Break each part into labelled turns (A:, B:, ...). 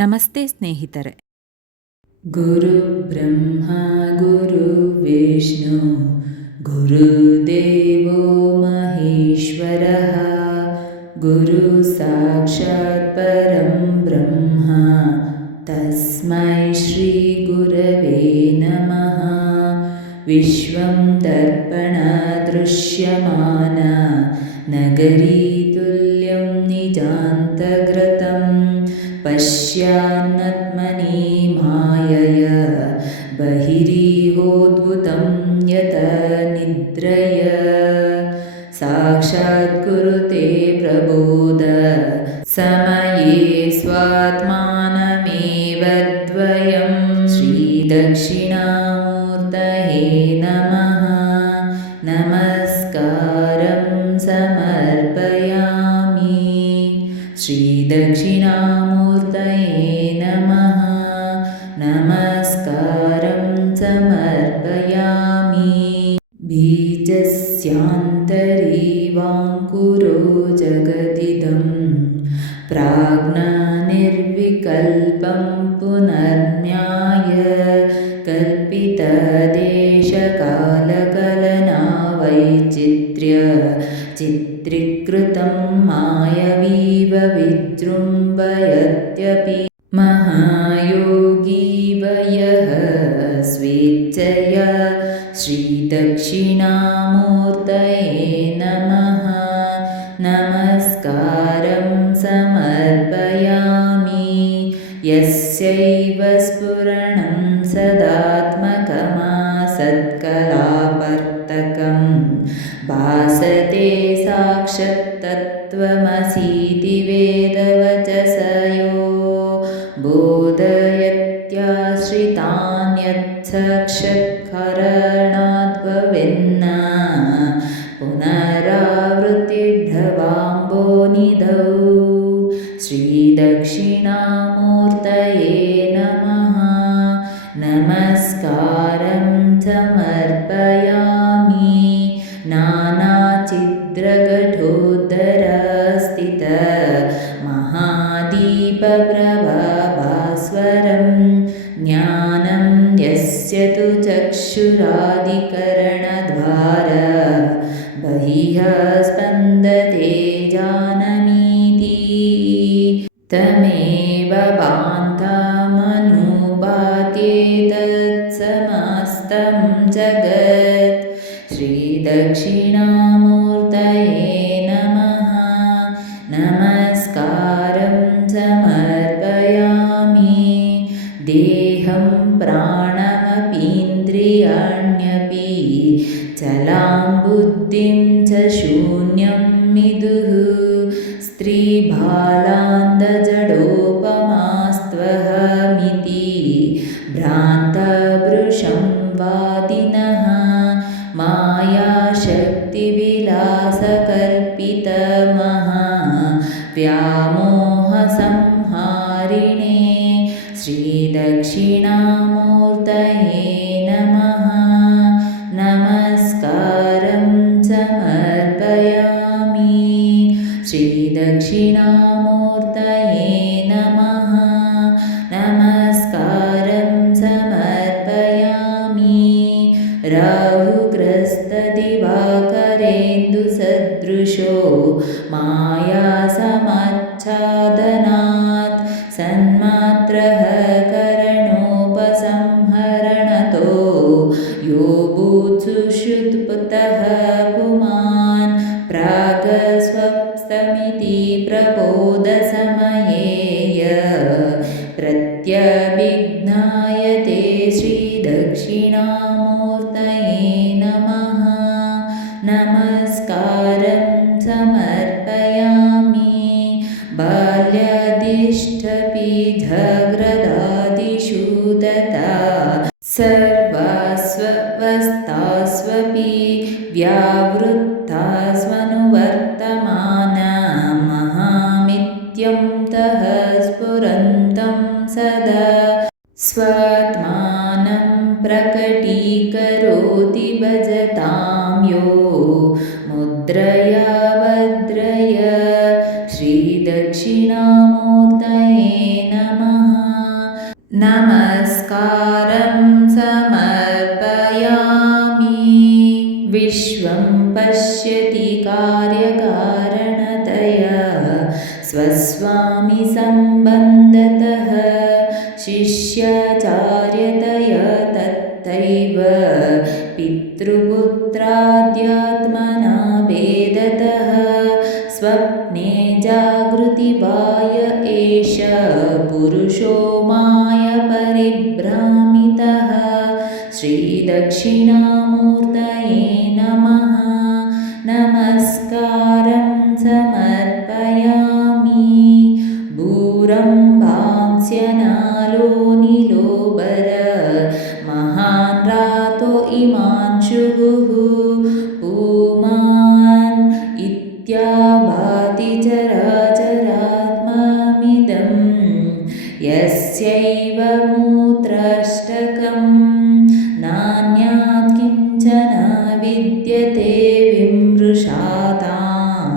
A: ನಮಸ್ತೆ ಸ್ನೇಹಿತರೆ
B: गुरुब्रह्मा गुरुविष्णु गुरुदेवो महेश्वरः गुरुसाक्षात् परं ब्रह्मा तस्मै श्रीगुरवे नमः विश्वं दर्पणदृश्यमान नगरीतुल्यं कुरुते प्रबोध। समये स्वात्मानमेव द्वयं। श्रीदक्षिणामूर्तये नमः। नमस्कारं समर्पयामि। श्रीदक्षिणामूर्तये जगदिदं प्राज्ञानिर्विकल्पं पुनर्न्याय कल्पितदेशकालकलनावैचित्र्य चित्रीकृतं मायवीव विजृम्भयत्यपि। महायोगीवयः स्वेच्छया श्रीदक्षिणामूर्तये साक्षात्तत्त्वमसीति वेदवचसयो। बोधयत्याश्रितान्यच्छक्षत्करणाद्भवेन्न पुनरावृत्तिभ्रवाम्बोनिधौ श्रीदक्षिणामूर्तये नमः। नमस्कारं समर्पयामि नानाचिद्रघटोदरस्थित चक्षुरादिकरणद्वार बहिः स्पन्दते जानमीति। तमेव भान्तामनुभात्येतत्समस्तं जगत्। श्रीदक्षिणामूर्तये श्रीदक्षिणामूर्तये नमः। नमस्कारं समर्पयामि। श्रीदक्षिणामूर्तये नमः। नमस्कारं समर्पयामि। राहुग्रस्तदिवाकरेन्दुसदृशो मायासमच्छादनात्। सन्मात्रः यो भूत्सुषुत्पतः पुमान् प्रागस्वप्तमिति प्रबोधसमये य प्रत्यभिज्ञायते श्रीदक्षिणामूर्तये नमः। नमस्कारं समर्पयामि। बाल्यादिष्टपि झग्रदादिषु तथा सर्वास्वस्थास्वपि स्वात्मानं प्रकटीकरोति भजतां यो। मुद्रया भद्रय श्रीदक्षिणामूर्तये नमः। नमस्कारं समर्पयामि। विश्वं पश्यति कार्यकारणतया। स्वस्वामि सम्बन्धतः शिष्याचार्यतया तथैव पितृपुत्राद्यात्मना भेदतः स्वप्ने जागृतिवाय एष पुरुषो माय परिभ्रामितः। श्रीदक्षिणामूर्तये नमः। नमस्कारं किञ्चन विद्यते विमृशातां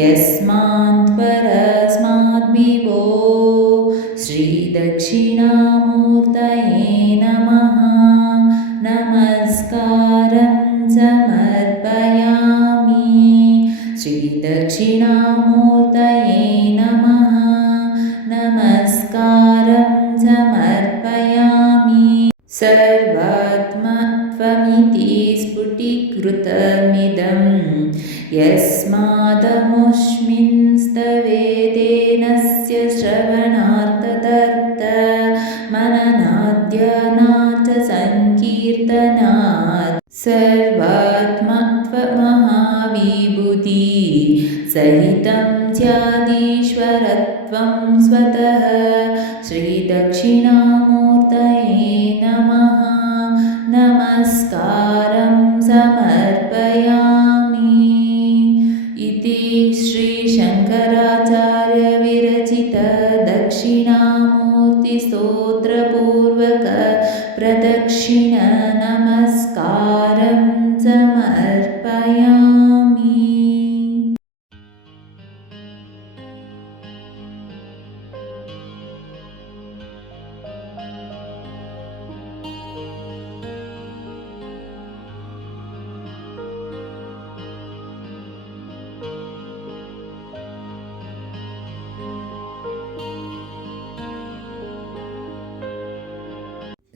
B: यस्मात् परस्माद्विवो श्रीदक्षिणामूर्तये नमः। नमस्कारं समर्पयामि। श्रीदक्षिणामूर्तये सर्वात्मत्वमिति स्फुटीकृतमिदं यस्मादमुष्मिंस्तवेदेनस्य श्रवणार्थतर्थ मननाद्यानाथ सङ्कीर्तनात् सर्वात्मत्वमहाविभूति सहितं स्यादीश्वरत्वं स्वतः। श्रीदक्षिणामूर्तये नमः। नमस्कारं समर्पयामि। इति श्रीशङ्कराचार्यविरचित दक्षिणामूर्तिस्तोत्रपूर्वक प्रदक्षिण नमस्कारं समर्पयामि